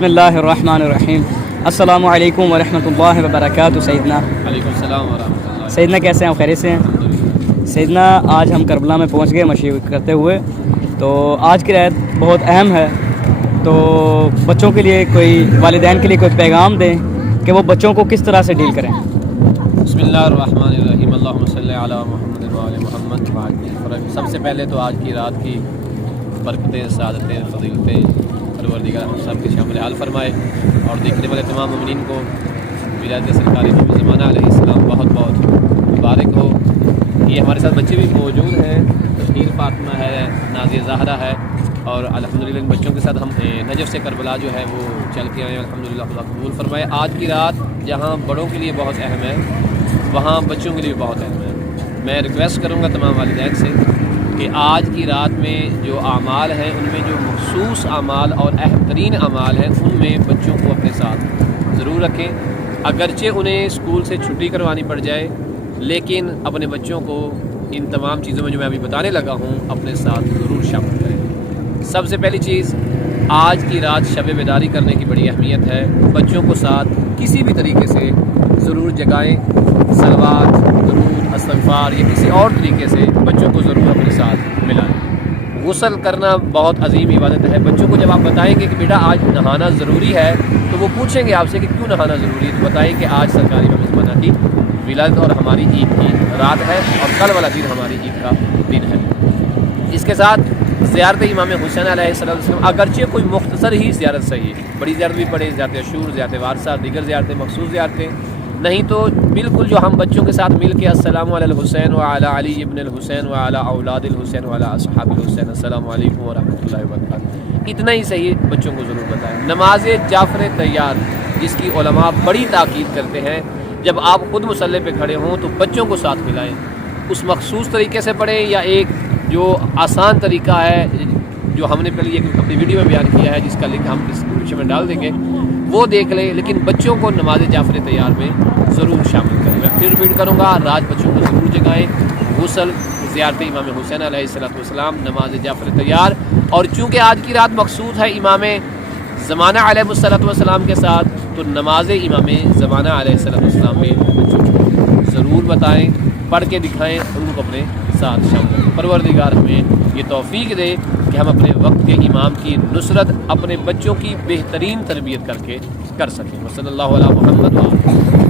بسم اللہ الرحمن الرحیم۔ السلام علیکم ورحمۃ اللہ وبرکاتہ۔ سیدنا علیکم السلام ورحمۃ اللہ۔ سیدنا کیسے ہیں؟ خیریت سے ہیں؟ سیدنا آج ہم کربلا میں پہنچ گئے مشی کرتے ہوئے، تو آج کی رات بہت اہم ہے، تو بچوں کے لیے کوئی والدین کے لیے کوئی پیغام دیں کہ وہ بچوں کو کس طرح سے ڈیل کریں۔ بسم اللہ الرحمن الرحیم۔ اللہم صلی علی محمد و آل محمد۔ سب سے پہلے تو آج کی رات کی برکتیں، سعادتیں، فضیلتیں پروردگار ہم سب کے شامل حال فرمائے، اور دیکھنے والے تمام مومنین کو ولادت سرکاری امام زمانہ علیہ السلام بہت بہت مبارک ہو۔ یہ ہمارے ساتھ بچے بھی موجود ہیں، تشکیل فاطمہ ہے، نازیہ زہرا ہے، اور الحمدللہ ان بچوں کے ساتھ ہم نجف سے کربلا جو ہے وہ چل کے آئے ہیں۔ الحمدللہ خدا قبول فرمائے۔ آج کی رات جہاں بڑوں کے لیے بہت اہم ہے، وہاں بچوں کے لیے بھی بہت اہم ہے۔ میں ریکویسٹ کروں گا تمام والدین سے کہ آج کی رات میں جو اعمال ہیں، ان میں جو مخصوص اعمال اور اہم ترین اعمال ہیں، ان میں بچوں کو اپنے ساتھ ضرور رکھیں۔ اگرچہ انہیں اسکول سے چھٹی کروانی پڑ جائے، لیکن اپنے بچوں کو ان تمام چیزوں میں جو میں ابھی بتانے لگا ہوں اپنے ساتھ ضرور شامل کریں۔ سب سے پہلی چیز، آج کی رات شب بیداری کرنے کی بڑی اہمیت ہے۔ بچوں کو ساتھ کسی بھی طریقے سے ضرور جگائیں، صلوات، درود، استغفار یا کسی اور طریقے سے بچوں کو ضرور اپنے ساتھ ملائیں۔ غسل کرنا بہت عظیم عبادت ہے۔ بچوں کو جب آپ بتائیں گے کہ بیٹا آج نہانا ضروری ہے، تو وہ پوچھیں گے آپ سے کہ کیوں نہانا ضروری ہے، تو بتائیں کہ آج سرکاری امام زمانہ کی ولادت اور ہماری عید کی رات ہے، اور کل والا دن ہماری عید کا دن ہے۔ اس کے ساتھ زیارت امام حسین علیہ السلام، اگرچہ کوئی مختصر ہی زیارت صحیح ہے، بڑی زیارت بھی پڑھے، زیارت عاشور، زیارت وارثہ، دیگر زیارتیں، مخصوص زیارتیں، نہیں تو بالکل جو ہم بچوں کے ساتھ مل کے السلام علی الحسین وعلی علی ابن الحسین وعلی اولاد الحسین وعلی اصحاب الحسین السلام علیکم ورحمۃ اللہ وبرکاتہ، اتنا ہی صحیح بچوں کو ضرور بتائیں۔ نماز جعفر طیار، جس کی علماء بڑی تاکید کرتے ہیں، جب آپ خود مصلی پہ کھڑے ہوں تو بچوں کو ساتھ ملائیں، اس مخصوص طریقے سے پڑھیں، یا ایک جو آسان طریقہ ہے جو ہم نے پہلے ایک اپنی ویڈیو میں بیان کیا ہے، جس کا لنک ہم ڈسکرپشن میں ڈال دیں گے، وہ دیکھ لیں، لیکن بچوں کو نماز جعفر طیار میں ضرور شامل کریں۔ میں پھر ریپیٹ کروں گا، رات بچوں کو ضرور جگائیں، غسل، زیارت امام حسین علیہ السلام، نماز جعفر طیار، اور چونکہ آج کی رات مقصود ہے امام زمانہ علیہ السلام کے ساتھ، تو نماز امام زمانہ علیہ السلام میں بچوں کو ضرور بتائیں، پڑھ کے دکھائیں، اور ان کو اپنے ساتھ شامل کریں۔ پروردگار ہمیں یہ توفیق دے کہ ہم اپنے وقت کے امام کی نصرت اپنے بچوں کی بہترین تربیت کر کے کر سکیں۔ صلی اللہ علیہ محمد و